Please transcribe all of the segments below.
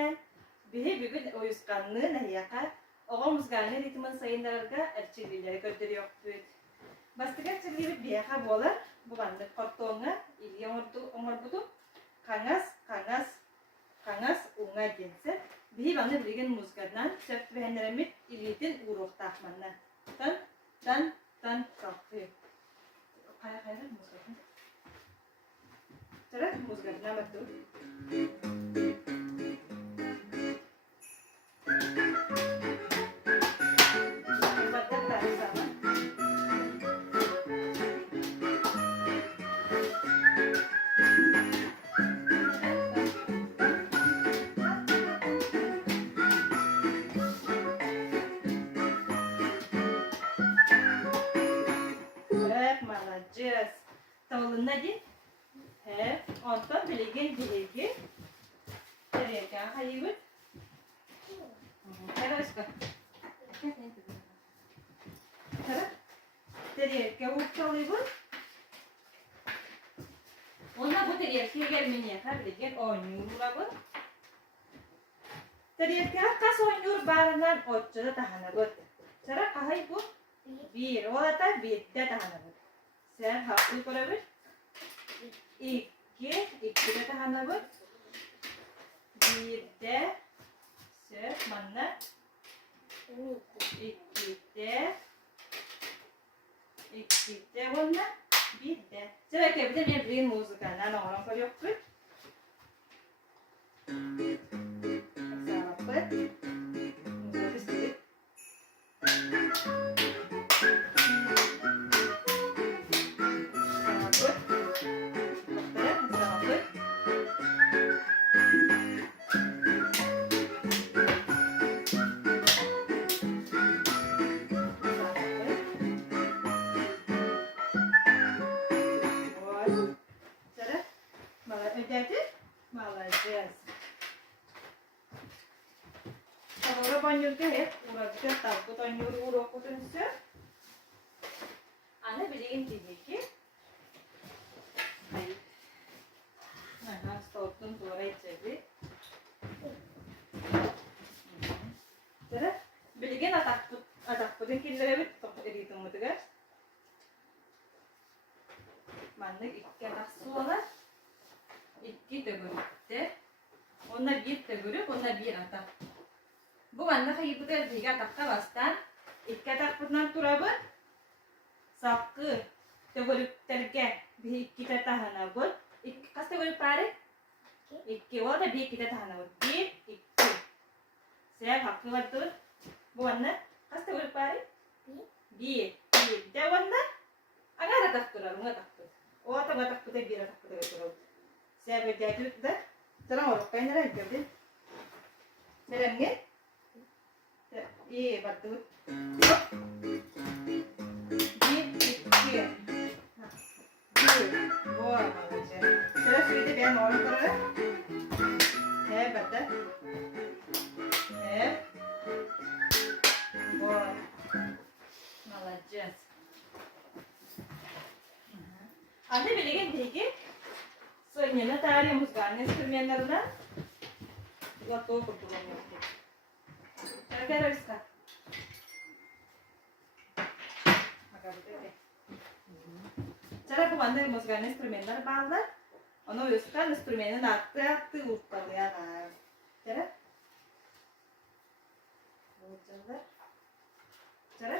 Ene bihi bugün oyuskanlığı nehiyaka oğul muzgarını ritmin sayınlarga erçilileri gördürüyor. Bastıga çılgı bir bolar bu bandı korktuğuna ilgi onurbudu kangas unga gense bihi bandı bilgin muzgardan sert behenleremit ilitin uruq tahmanna tan kalkıyor. Kaya muzgardan. Cara muzgardan betul. Молодец. Tavlında di. He, ondan bilgi. Tereyken hayır. Tereyken. Tereyken uçalıyı. Ona bu tereyken gelmeye kadar oynuyorlar bu. Tereyken kas oynuyor barından oçada tahana bu. Cara kahayı bu. Bir, o da bir de tahana bu. Sen haklı olabilir. İki de tahana bu. Bir de mana? İki de ona bir de. Coba kita bisa beri musik kan, orang kau yok pun. Sahabat, musik sedikit. Молодец. Kalau banyak ke, urut kita tahu kita nyuruh urut kita nasi. Anda beliin tiga ke. Nah, stokun tuara içeri. Cara beliin atak putih killer bit tok editu muda. Mana ikan asulah. İki de görüp onlar bir de görüp onlar bir atak. Bu anda hayır bu da bir atakta bastan iki atak bundan turabı sakı de görüp terke bir iki de tahana bu iki kaç de görüp pare iki o da bir iki de tahana bu bir iki saya haklı vardır bu anda kaç de görüp pare bir de anda agar atak turabı atak o atak atak bu da bir atak bu da turabı. Saya berjaya juga, sekarang orang kaya nera juga deh. Sekarang ni, iya betul. Di, wah macam. Sekarang sudah dia mau orang betul. Wah, malajaz. Anda belikan tiga. Soalnya tadi musgarnya instrumentalnya waktu pertemuan itu. Cara bisa. Maka betul deh. Cara pemandang musgarnya instrumental balas, ono uskan instrumennya nakte utpalnya lah. Cara? Cara?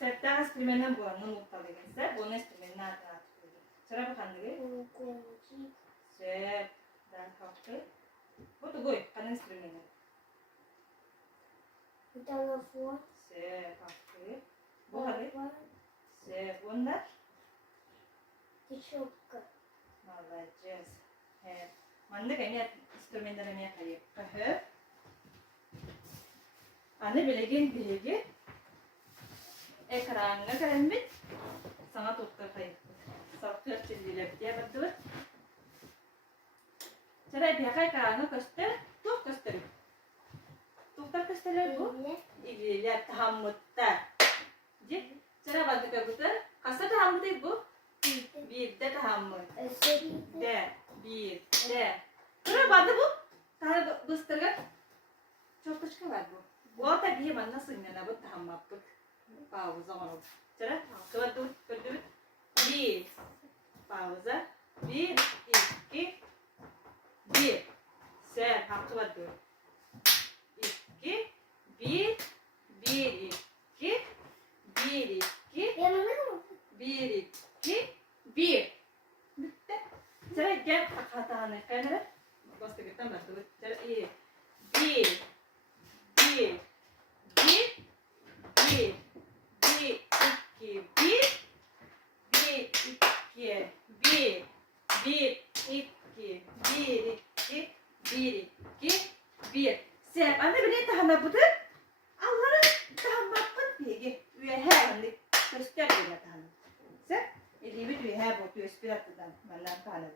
Setang instrumennya bukan utpalnya, set bonus instrumennya nakte. Cara apa kan deh? Kunci. Set dan kafe. Betul gue kan instrumennya. Telepon. Set kafe. Bukan deh. Set bunda. Dicoba. Malajaz. Mana kayaknya instrumen dalamnya kayak kafe. Ane bilegin ekrannya keren bit. Sangat uttar kayak. Software çizgiyle diye betul. Cara dia kayak kerana köster, tuh köster. Tuh tak köster bu? İliyle tahammutta. Jadi cara bantu köster, kasta tahammut bu? Bir de tahammut. Bir de. Kırı vardı bu. Tane bıstırgan. Çok küçük var bu. Bu da bir hemen nasıl inene bu tam yaptık. Pauza var. Çara. Sıra dur. Gördün. Bir. Pauza. Bir. İki. Bir. Ser. Hakkı var dur. İki. Bir. Bir. İki. Bir. İki. Bir. İki. Bir. Bitti. Çara gel. Hatanı. Kenara. Bastı gittim bastı. Çara iyi. Bir. Bir. Bir. Bir. Bir. İki. Bir. Bir. İki. Bir. Bir. İki. Bir. İki. Bir. İki. Bir. Sen anne beni tahana budur. Allah'ım tahana yapın peki. Üye her anne göster beni tahana. Sen elibi üye her botu espiratıdan mallan tahana.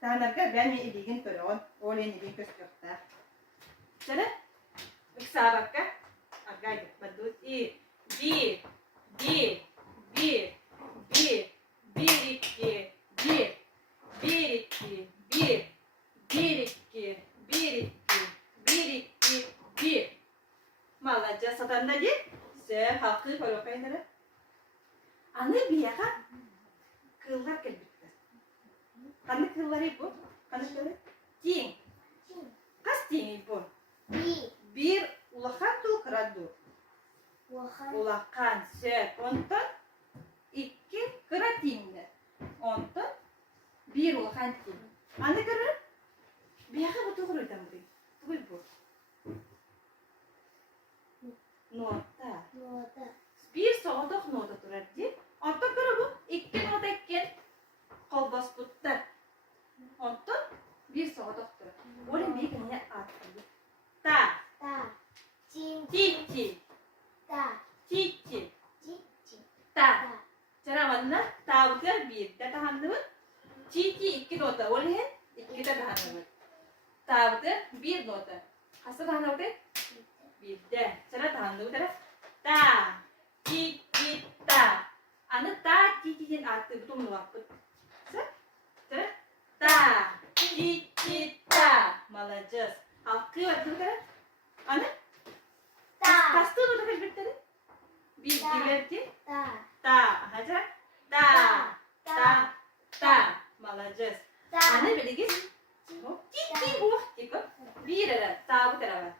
Tahana ben mi eligin törüğün. Olen eligin gösterdi. Sana saabakka agay badut bir iki bir iki malaca satanda di se hakkı kalau kaynara anne bir yaka kıllar kelbitti kanı kılları bu kanı kılları ting kas ting bu bir ulakan tuh keradu ulakan se onton iki keratingnya onton bir ulakan ting anne kere biasa betul kero tamri tuh bu nota bir soğuduk nota turardı onton kere bu iki nota ekken kolbas puttar onton bir soğuduk turar oraya bir kene attı ta Cici Cici Ta Cara mana? Ta betul bir Ta tahan dulu Cici iki nota oleh iki ta tahan dulu Ta betul bir nota Asal tahan dulu bir de Cara tahan dulu Ta Cici ta Anda ta Cici arti betul melaput Cara Ta Cici ta Malajaz Hakkı betul kan? Anda Pasti udah kelihatan bir dilerti ta hajar ta malajaz anne bilgi tik bu tik bir ada ta bu terawa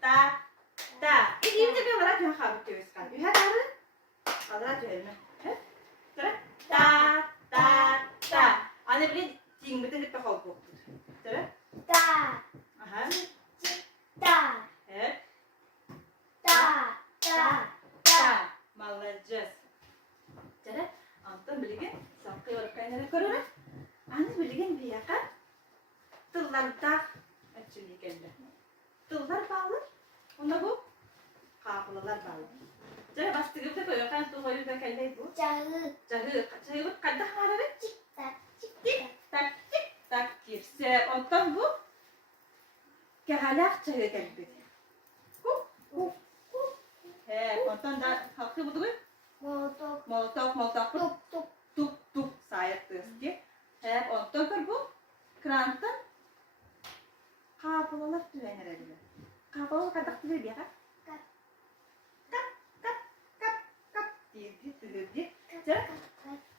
ta ini juga malah cuma kamu tuliskan lihat ada tuh ta anne bilgi ting betul itu kau bu aha malajaz cara antum bilgin sampai orang kainara korona anne bilgin biyakan tıllarda açılıyor kendi tıllar bağlı onda bu kapılar bağlı cara bastı gibi koyuyor kan tuh koyuyor da kendi bu cahı bu kadar harare tik tak kirse ondan bu kehalak cahı kendi ondan da hakkı budur molotov tuk sayet ki ondan kır bu krantın kapılar tüvener edilir kapılar kadar tüver ya kat diye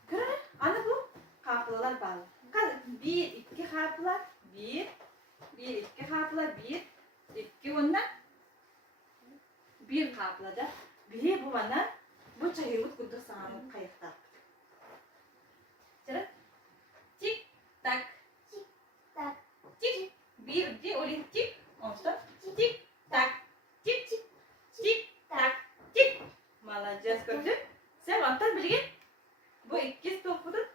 kırır anı bu kapılar bağlı bir iki kapılar bir iki kapılar bir iki ondan bir kaplıca biri bu mana bu çayırlık kudur sanat kayıkta. Cara tik tak tik bir di oleh tik ondan tik tak malah jas gördün sen ondan bilgin bu iki topudur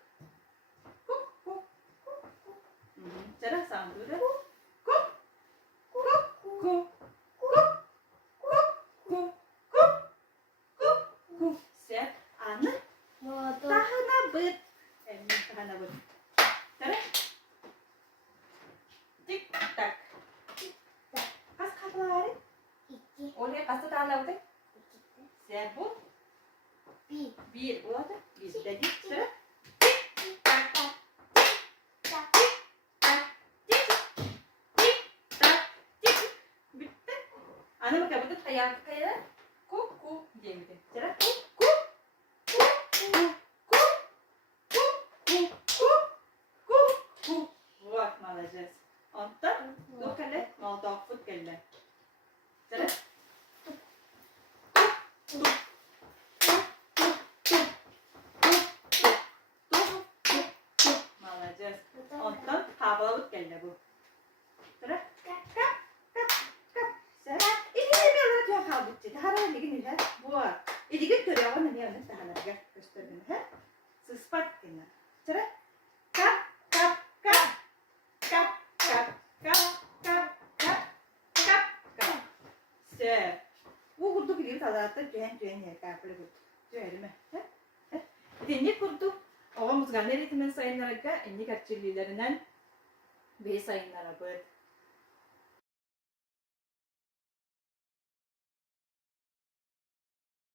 cara sandur tahana bet tahana bet cara tik tak kas kapalari oleh kas tahana bet siap bu bir oleh bir jadi cara tik tak Ana mı kapıda hayatı kayar? Ku diyemedi. Cera ku. Вот, молодец. Онтан докале молдок фут келле. Cera. Молодец. Онтан хабалык келле bu. Cera. Haraliginile bu. İlgi görüyor ama ne yapıyorsun? Daha göstereyim ha. Sıspat kena. Çare. Kap. Se. Bu kurdu biliyor tadı cühen yer kaplı kurdu. Cüheli mi? Dinle kurdu. Ova muzganlar eğitimin sayınlarına, enli kaçırlılarından ve sayınlara bırak.